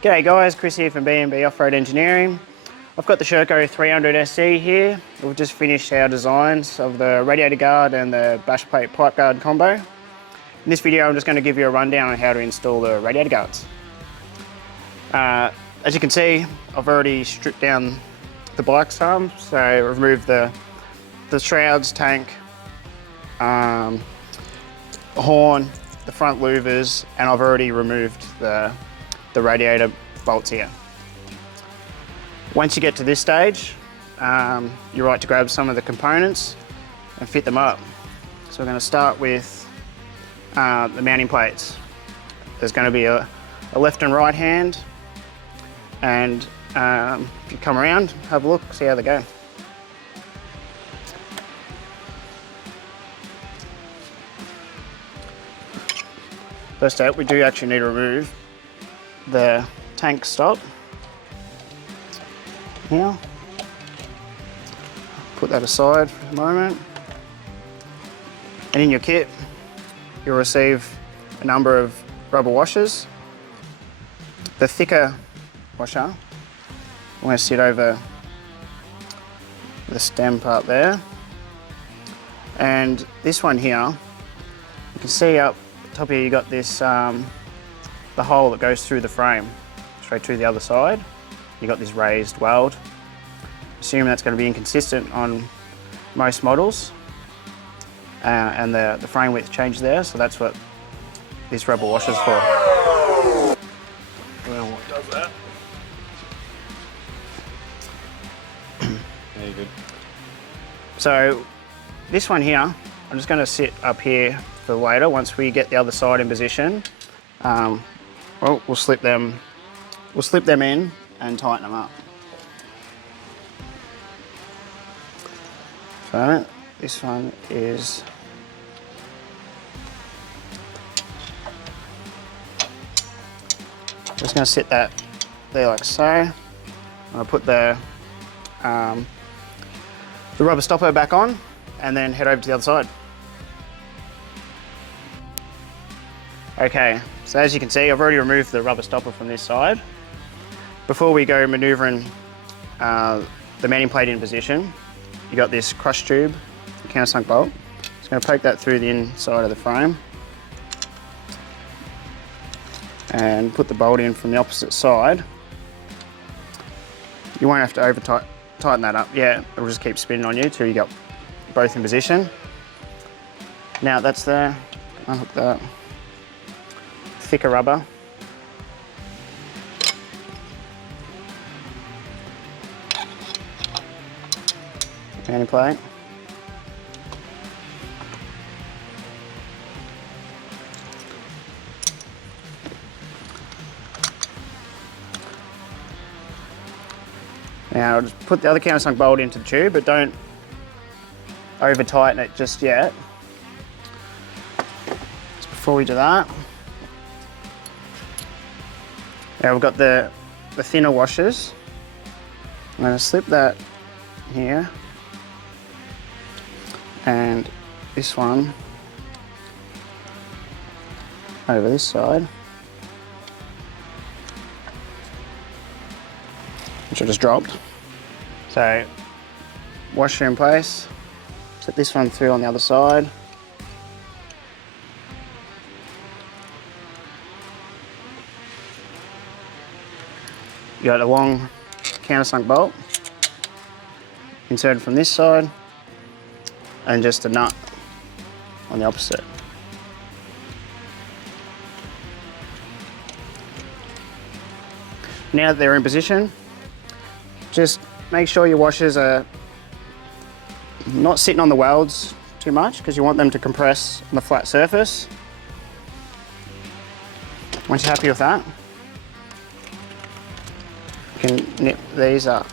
G'day guys, Chris here from B&B Off-Road Engineering. I've got the Sherco 300 SE here. We've just finished our designs of the radiator guard and the bash plate pipe guard combo. In this video I'm just going to give you a rundown on how to install the radiator guards. As you can see, I've already stripped down the bike some, so I've removed the shrouds, tank, horn, the front louvers, and I've already removed the radiator bolts here. Once you get to this stage, you're right to grab some of the components and fit them up. So we're going to start with the mounting plates. There's going to be a left and right hand, and if you come around, have a look, see how they go. First out, we do actually need to remove the tank stop. Now, put that aside for a moment. And in your kit, you'll receive a number of rubber washers. The thicker washer, I'm going to sit over the stem part there. And this one here, you can see up top here, you got this the hole that goes through the frame, straight to the other side. You got this raised weld. Assume that's going to be inconsistent on most models, and the frame width changed there, so that's what this rubber washer's for. Well, what does that? Very good. So this one here, I'm just going to sit up here for later once we get the other side in position. Well, we'll slip them in and tighten them up. So this one is just going to sit that there like so. I'll put the rubber stopper back on and then head over to the other side. Okay, so as you can see, I've already removed the rubber stopper from this side. Before we go manoeuvring the mounting plate in position, you got this crush tube, the countersunk bolt. Just going to poke that through the inside of the frame and put the bolt in from the opposite side. You won't have to over tighten that up yet. It'll just keep spinning on you till you got both in position. Now that's there, unhook that. Thicker rubber. Mounting plate. Now I'll just put the other countersunk bolt into the tube, but don't over tighten it just yet. Just before we do that, now we've got the thinner washers. I'm going to slip that here, and this one over this side, which I just dropped. So washer in place, set this one through on the other side. You got a long countersunk bolt inserted from this side, and just a nut on the opposite. Now that they're in position, just make sure your washers are not sitting on the welds too much, because you want them to compress on the flat surface. Once you're happy with that, you can nip these up.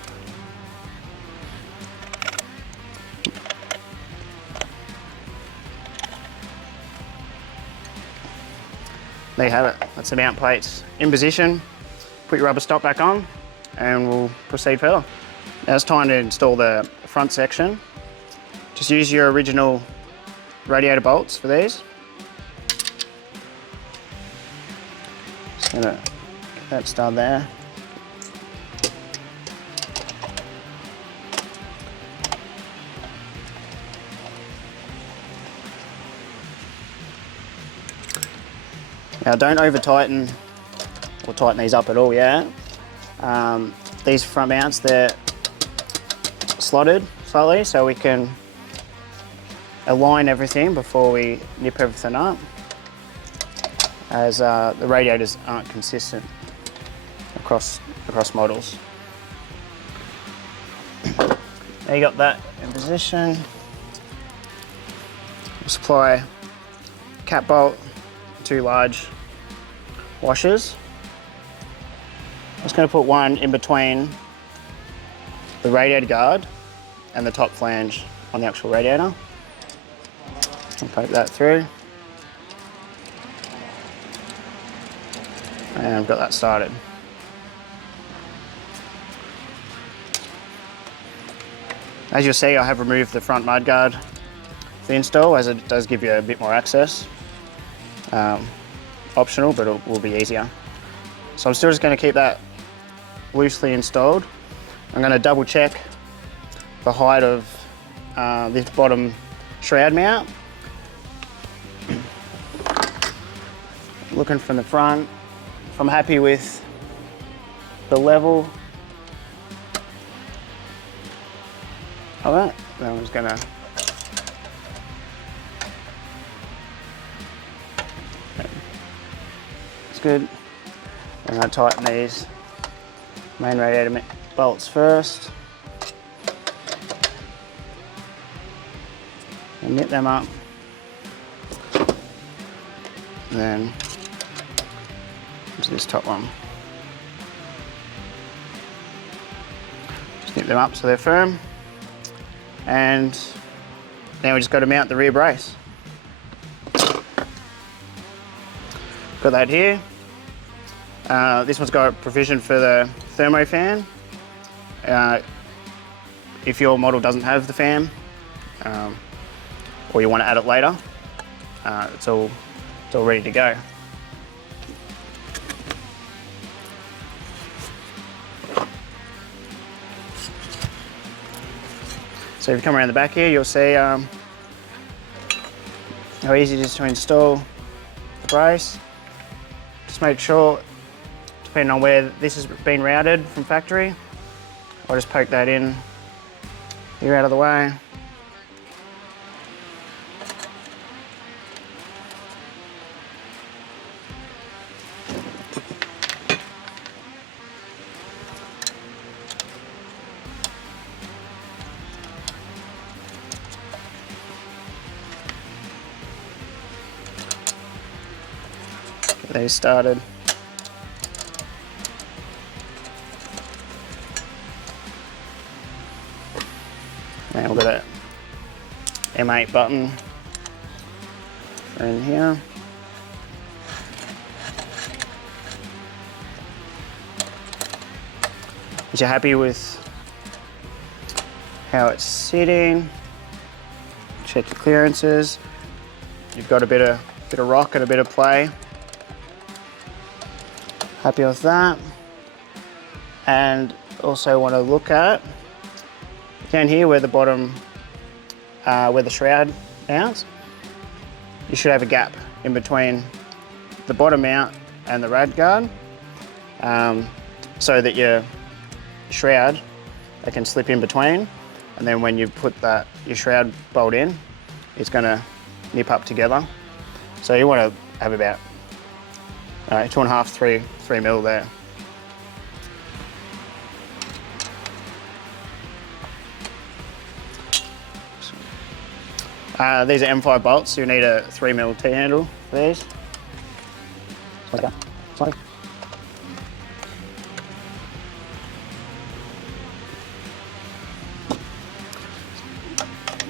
There you have it. That's the mount plates in position. Put your rubber stop back on and we'll proceed further. Now it's time to install the front section. Just use your original radiator bolts for these. Just gonna That stud there. Now don't over tighten or tighten these up at all yet. These front mounts, they're slotted slightly so we can align everything before we nip everything up, as the radiators aren't consistent across models. Now you got that in position. We'll supply cap bolt, 2 large washers. I'm just going to put one in between the radiator guard and the top flange on the actual radiator. And poke that through. And I've got that started. As you'll see, I have removed the front mudguard for the install, as it does give you a bit more access. Optional, but it will be easier. So I'm still just going to keep that loosely installed. I'm going to double check the height of this bottom shroud mount. Looking from the front, if I'm happy with the level of it, then I'm just going to good. I'm going to tighten these main radiator bolts first and knit them up, and then into this top one. Just knit them up so they're firm, and now we just got to mount the rear brace. Got that here. This one's got provision for the thermo fan. If your model doesn't have the fan, or you want to add it later, it's all ready to go. So if you come around the back here, you'll see how easy it is to install the brace. Just make sure, depending on where this has been routed from factory, I'll just poke that in here out of the way. Get these started. And we've got a M8 button in here. If you're happy with how it's sitting, check your clearances. You've got a bit of rock and a bit of play. Happy with that. And also want to look at down here where the bottom, where the shroud mounts, you should have a gap in between the bottom mount and the rad guard, so that your shroud, they can slip in between, and then when you put your shroud bolt in, it's going to nip up together. So you want to have about 2.5, 3 mil there. These are M5 bolts, so you need a 3 mil T-handle for these. Sorry.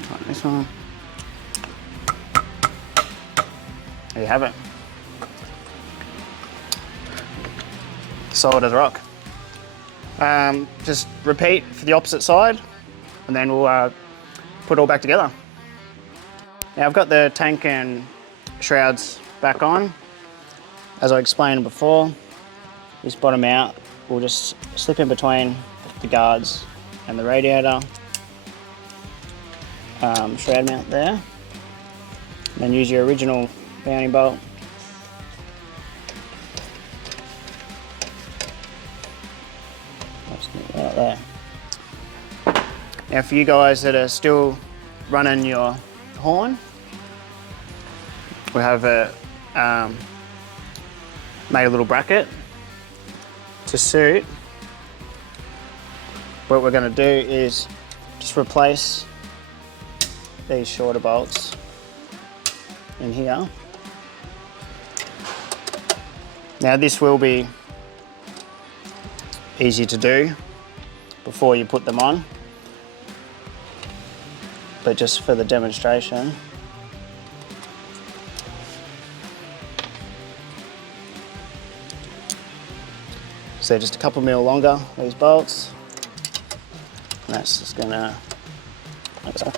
Tighten this one. There you have it. Solid as rock. Just repeat for the opposite side, and then we'll put it all back together. Now I've got the tank and shrouds back on. As I explained before, this bottom mount will just slip in between the guards and the radiator. Shroud mount there. Then use your original mounting bolt. Right there. Now for you guys that are still running your horn, we have made a little bracket to suit. What we're going to do is just replace these shorter bolts in here. Now this will be easy to do before you put them on, but just for the demonstration, so just a couple mil longer, these bolts, and that's just gonna, like so.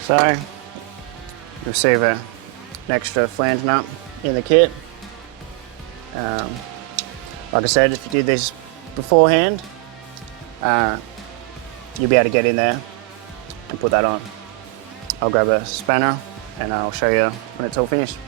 So, you receive an extra flange nut in the kit. Like I said, if you did this beforehand, you'll be able to get in there and put that on. I'll grab a spanner and I'll show you when it's all finished.